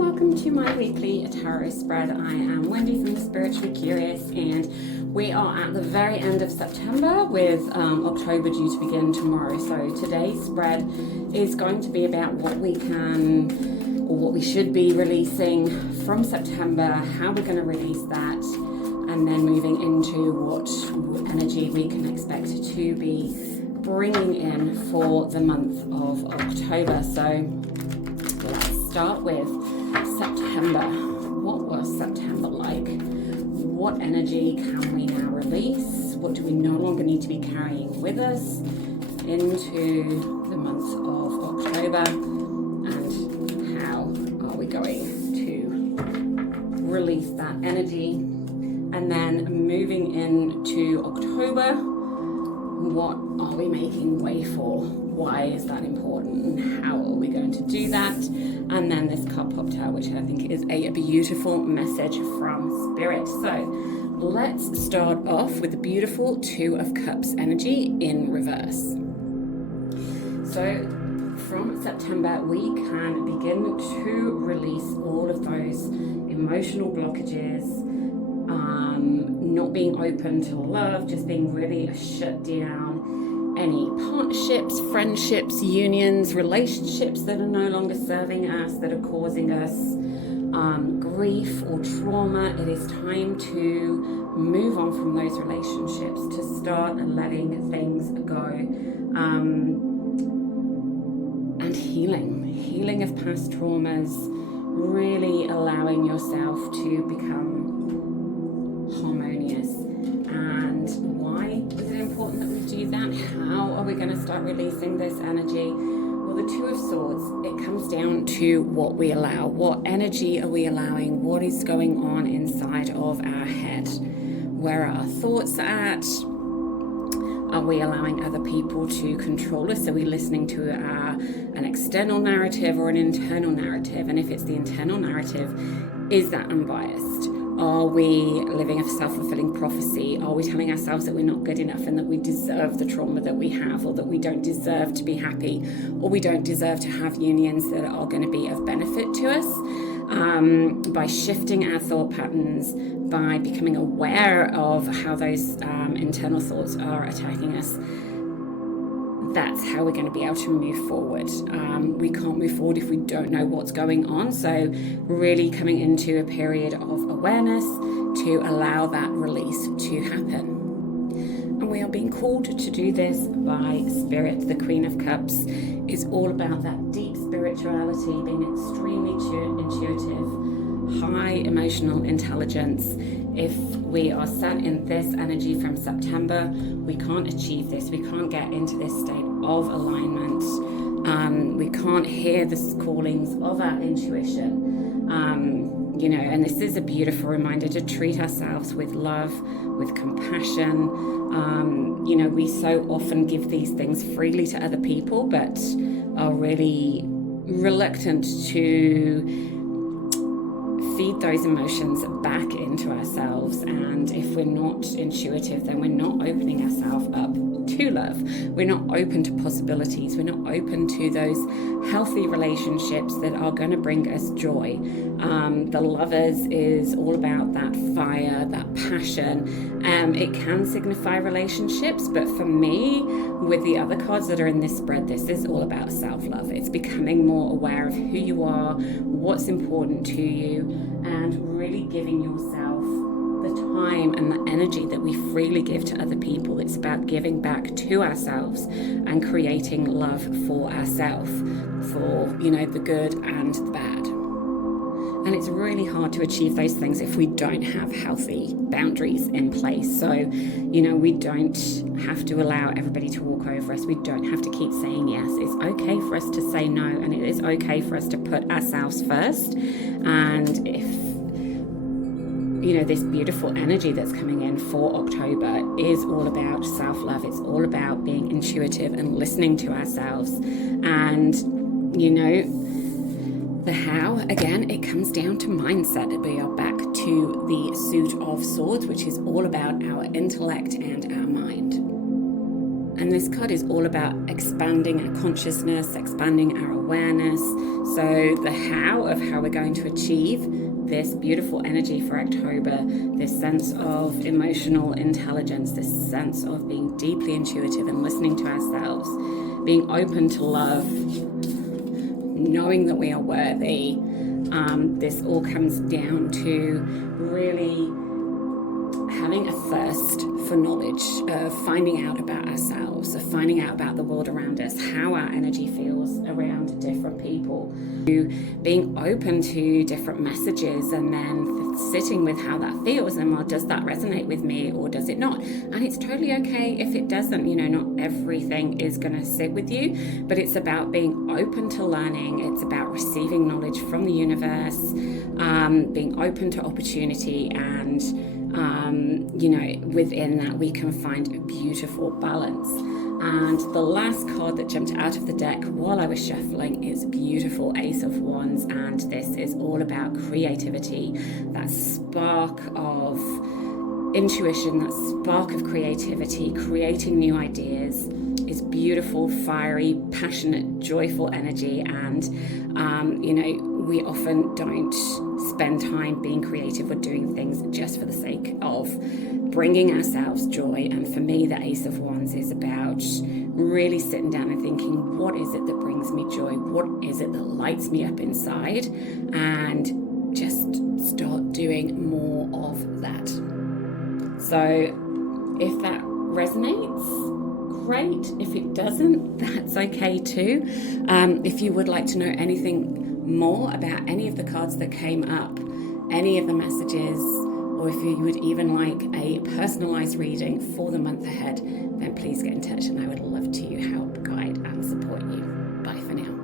welcome to my weekly tarot spread. I am Wendy from Spiritually Curious, and we are at the very end of September with October due to begin tomorrow. So today's spread is going to be about what we can or what we should be releasing from September, how we're going to release that, and then moving into what energy we can expect to be bringing in for the month of October. So let's start with September. What was September like? What energy can we now release? What do we no longer need to be carrying with us into the month of October? And how are we going to release that energy? And then moving into October, what are we making way for? Why is that important? And how are we going to do that? And then this card popped out, which I think is a beautiful message from Spirit. So let's start off with the beautiful Two of Cups energy in reverse. So from September, we can begin to release all of those emotional blockages, not being open to love, just being really shut down. Any partnerships, friendships, unions, relationships that are no longer serving us, that are causing us grief or trauma. It is time to move on from those relationships, to start letting things go. And healing of past traumas, really allowing yourself to become harmonious. And why is it important that we do that? How are we going to start releasing this energy? Well, the Two of Swords, it comes down to what we allow. What energy are we allowing? What is going on inside of our head? Where are our thoughts at? Are we allowing other people to control us? Are we listening to an external narrative or an internal narrative? And if it's the internal narrative, is that unbiased? Are we living a self-fulfilling prophecy? Are we telling ourselves that we're not good enough and that we deserve the trauma that we have, or that we don't deserve to be happy, or we don't deserve to have unions that are going to be of benefit to us? By shifting our thought patterns, by becoming aware of how those internal thoughts are attacking us, that's how we're going to be able to move forward. We can't move forward if we don't know what's going on. So really coming into a period of awareness to allow that release to happen. And we are being called to do this by Spirit. The Queen of Cups is all about that deep spirituality, being extremely intuitive, high emotional intelligence. If we are sat in this energy from September, we can't achieve this. We can't get into this state of alignment. We can't hear the callings of our intuition. And this is a beautiful reminder to treat ourselves with love, with compassion. We so often give these things freely to other people, but are really reluctant to feed those emotions back into ourselves. And if we're not intuitive, then we're not opening ourselves up to love. We're not open to possibilities. We're not open to those healthy relationships that are going to bring us joy. The Lovers is all about that fire, that passion. It can signify relationships, but for me, with the other cards that are in this spread, this is all about self-love. It's becoming more aware of who you are, what's important to you, and really giving yourself the time and the energy that we freely give to other people. It's about giving back to ourselves and creating love for ourselves, for, the good and the bad. And it's really hard to achieve those things if we don't have healthy boundaries in place. So, we don't have to allow everybody to walk over us. We don't have to keep saying yes. It's okay for us to say no, and it is okay for us to put ourselves first. And if this beautiful energy that's coming in for October is all about self-love. It's all about being intuitive and listening to ourselves. And, the how, again, it comes down to mindset. We are back to the Suit of Swords, which is all about our intellect and our mind. And this card is all about expanding our consciousness, expanding our awareness. So the how of how we're going to achieve this beautiful energy for October, this sense of emotional intelligence, this sense of being deeply intuitive and listening to ourselves, being open to love, knowing that we are worthy. This all comes down to really having a thirst for knowledge, of finding out about ourselves, of finding out about the world around us, how our energy feels around different people, being open to different messages, and then sitting with how that feels, and well, does that resonate with me or does it not? And it's totally okay if it doesn't. Not everything is going to sit with you, but it's about being open to learning. It's about receiving knowledge from the universe, being open to opportunity, and within that we can find a beautiful balance. And the last card that jumped out of the deck while I was shuffling is beautiful Ace of Wands, and this is all about creativity, that spark of intuition, that spark of creativity, creating new ideas. Is beautiful, fiery, passionate, joyful energy, and we often don't spend time being creative or doing things just for the sake of bringing ourselves joy. And for me, the Ace of Wands is about really sitting down and thinking, what is it that brings me joy? What is it that lights me up inside? And just start doing more of that. So if that resonates, great. If it doesn't, that's okay too. If you would like to know anything more about any of the cards that came up, any of the messages, or if you would even like a personalized reading for the month ahead, then please get in touch and I would love to help, guide and support you. Bye for now.